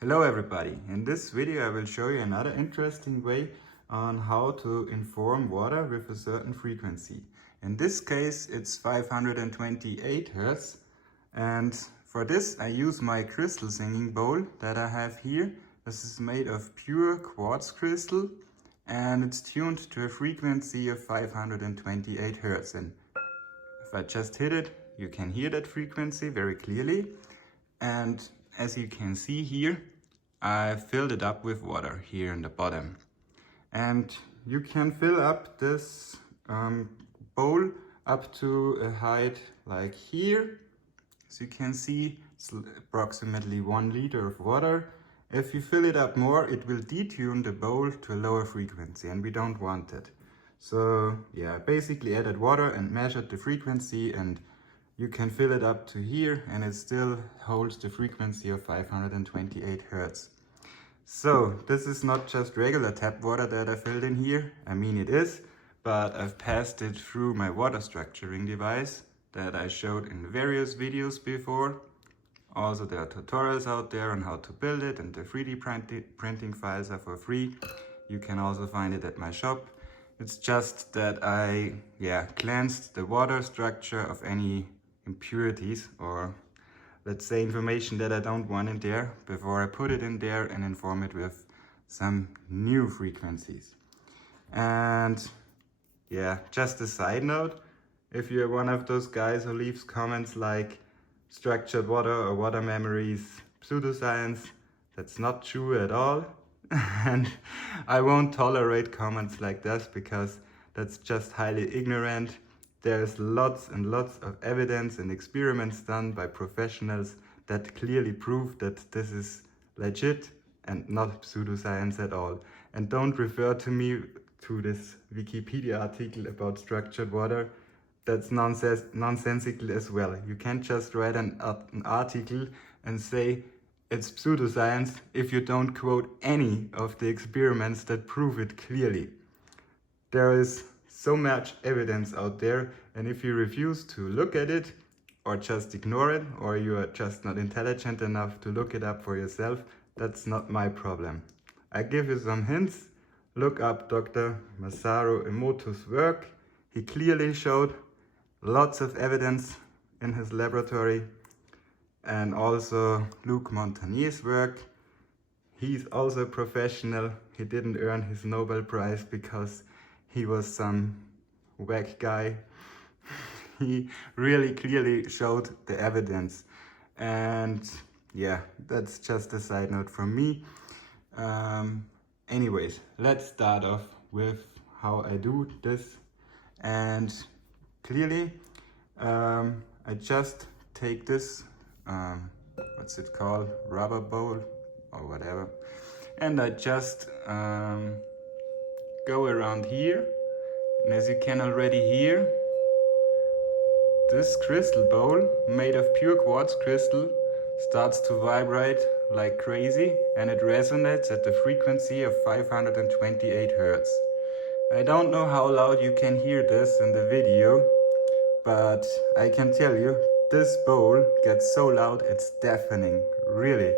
Hello everybody! In this video I will show you another interesting way on how to inform water with a certain frequency. In this case it's 528 Hz, and for this I use my crystal singing bowl that I have here. This is made of pure quartz crystal and it's tuned to a frequency of 528 Hz. And if I just hit it, you can hear that frequency very clearly. And as you can see here, I filled it up with water here in the bottom. And you can fill up this bowl up to a height like here. As you can see, it's approximately 1 liter of water. If you fill it up more, it will detune the bowl to a lower frequency, and we don't want it. So yeah, I basically added water and measured the frequency, and you can fill it up to here and it still holds the frequency of 528 Hz. So this is not just regular tap water that I filled in here. I mean it is, but I've passed it through my water structuring device that I showed in various videos before. Also there are tutorials out there on how to build it, and the 3D printing files are for free. You can also find it at my shop. It's just that I cleansed the water structure of any impurities, or let's say information that I don't want in there, before I put it in there and inform it with some new frequencies. And yeah, just a side note, if you're one of those guys who leaves comments like structured water or water memories, pseudoscience, that's not true at all. And I won't tolerate comments like this because that's just highly ignorant. There's lots and lots of evidence and experiments done by professionals that clearly prove that this is legit and not pseudoscience at all. And don't refer to me to this Wikipedia article about structured water. That's nonsensical as well. You can't just write an article and say it's pseudoscience if you don't quote any of the experiments that prove it clearly. There is so much evidence out there, and if you refuse to look at it or just ignore it, or you are just not intelligent enough to look it up for yourself, that's not my problem. I give you some hints. Look up Dr. Masaru Emoto's work. He clearly showed lots of evidence in his laboratory. And also Luc Montanier's work. He's also a professional. He didn't earn his Nobel Prize because he was some whack guy. He really clearly showed the evidence. And yeah, that's just a side note from me. Anyways, let's start off with how I do this. And clearly, I just take this, what's it called, rubber bowl or whatever, and I just go around here, and as you can already hear, this crystal bowl made of pure quartz crystal starts to vibrate like crazy, and it resonates at the frequency of 528 Hz. I don't know how loud you can hear this in the video, but I can tell you, this bowl gets so loud it's deafening, really.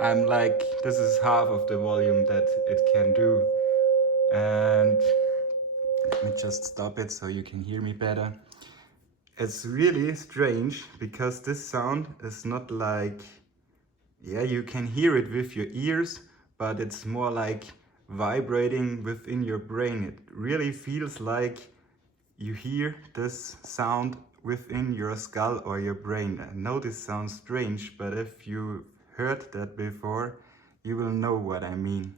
I'm like, this is half of the volume that it can do. And let me just stop it so you can hear me better. It's really strange because this sound is not like, you can hear it with your ears, but it's more like vibrating within your brain. It really feels like you hear this sound within your skull or your brain. I know this sounds strange, but if you heard that before, you will know what I mean.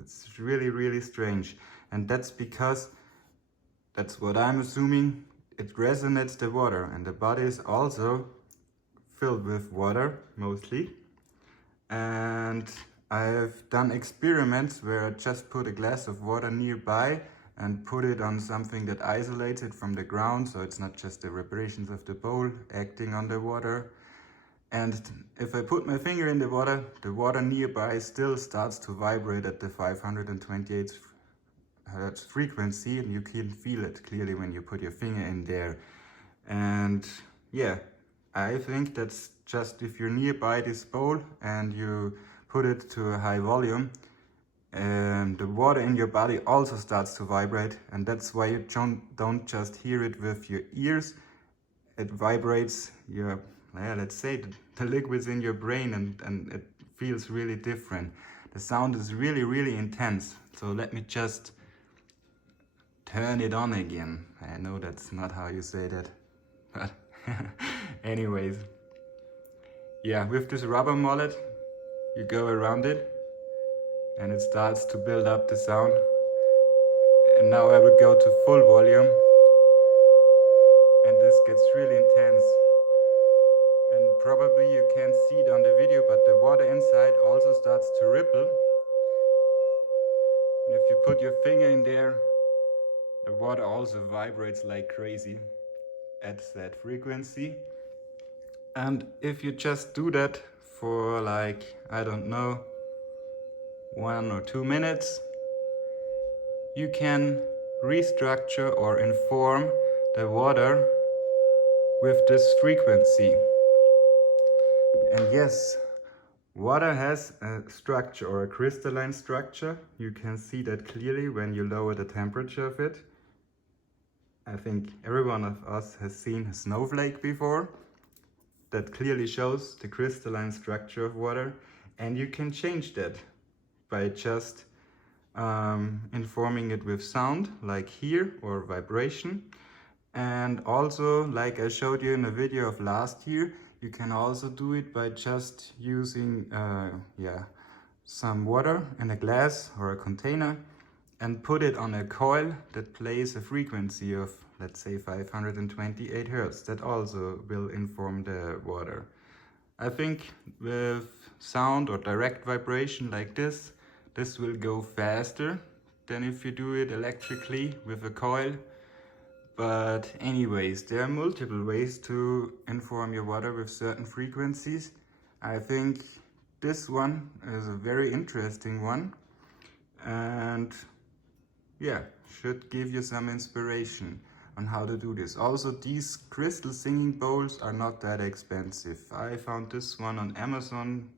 It's really, really strange. And that's because, that's what I'm assuming, it resonates the water, and the body is also filled with water, mostly. And I've done experiments where I just put a glass of water nearby and put it on something that isolates it from the ground, so it's not just the vibrations of the bowl acting on the water. And if I put my finger in the water nearby still starts to vibrate at the 528 Hz frequency, and you can feel it clearly when you put your finger in there. And yeah, I think that's just if you're nearby this bowl and you put it to a high volume, the water in your body also starts to vibrate, and that's why you don't just hear it with your ears. It vibrates your, let's say, the liquids in your brain, and it feels really different. The sound is really, really intense. So let me just turn it on again. I know that's not how you say that, but anyways. Yeah, with this rubber mallet, you go around it and it starts to build up the sound. And now I will go to full volume and this gets really intense. And probably you can't see it on the video, but the water inside also starts to ripple. And if you put your finger in there, the water also vibrates like crazy at that frequency. And if you just do that for like, I don't know, 1 or 2 minutes, you can restructure or inform the water with this frequency. And yes, water has a structure or a crystalline structure. You can see that clearly when you lower the temperature of it. I think every one of us has seen a snowflake before. That clearly shows the crystalline structure of water, and you can change that by just informing it with sound, like here, or vibration. And also, like I showed you in a video of last year, you can also do it by just using some water in a glass or a container and put it on a coil that plays a frequency of, let's say, 528 Hertz. That also will inform the water. I think with sound or direct vibration like this will go faster than if you do it electrically with a coil. But anyways, there are multiple ways to inform your water with certain frequencies. I think this one is a very interesting one, and yeah, should give you some inspiration on how to do this. Also, these crystal singing bowls are not that expensive. I found this one on Amazon.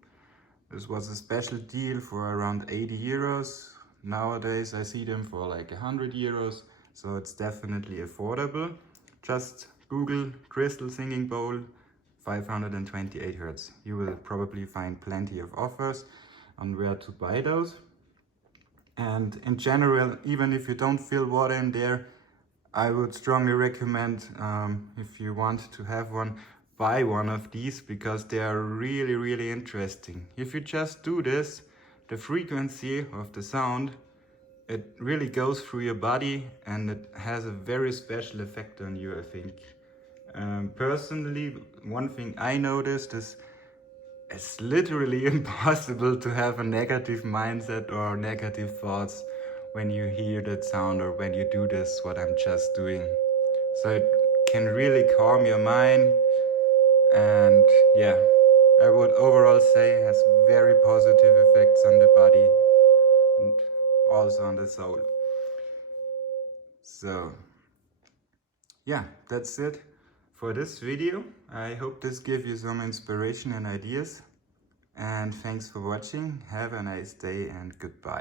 This was a special deal for around 80 euros. Nowadays I see them for like 100 euros, so it's definitely affordable. Just Google crystal singing bowl 528 Hertz. You will probably find plenty of offers on where to buy those. And in general, even if you don't feel water in there, I would strongly recommend, if you want to have one, buy one of these, because they are really, really interesting. If you just do this, the frequency of the sound, it really goes through your body and it has a very special effect on you, I think. Personally, one thing I noticed is it's literally impossible to have a negative mindset or negative thoughts when you hear that sound or when you do this, what I'm just doing. So it can really calm your mind, and yeah, I would overall say it has very positive effects on the body and also on the soul. So yeah, that's it for this video. I hope this gave you some inspiration and ideas. And thanks for watching. Have a nice day and goodbye.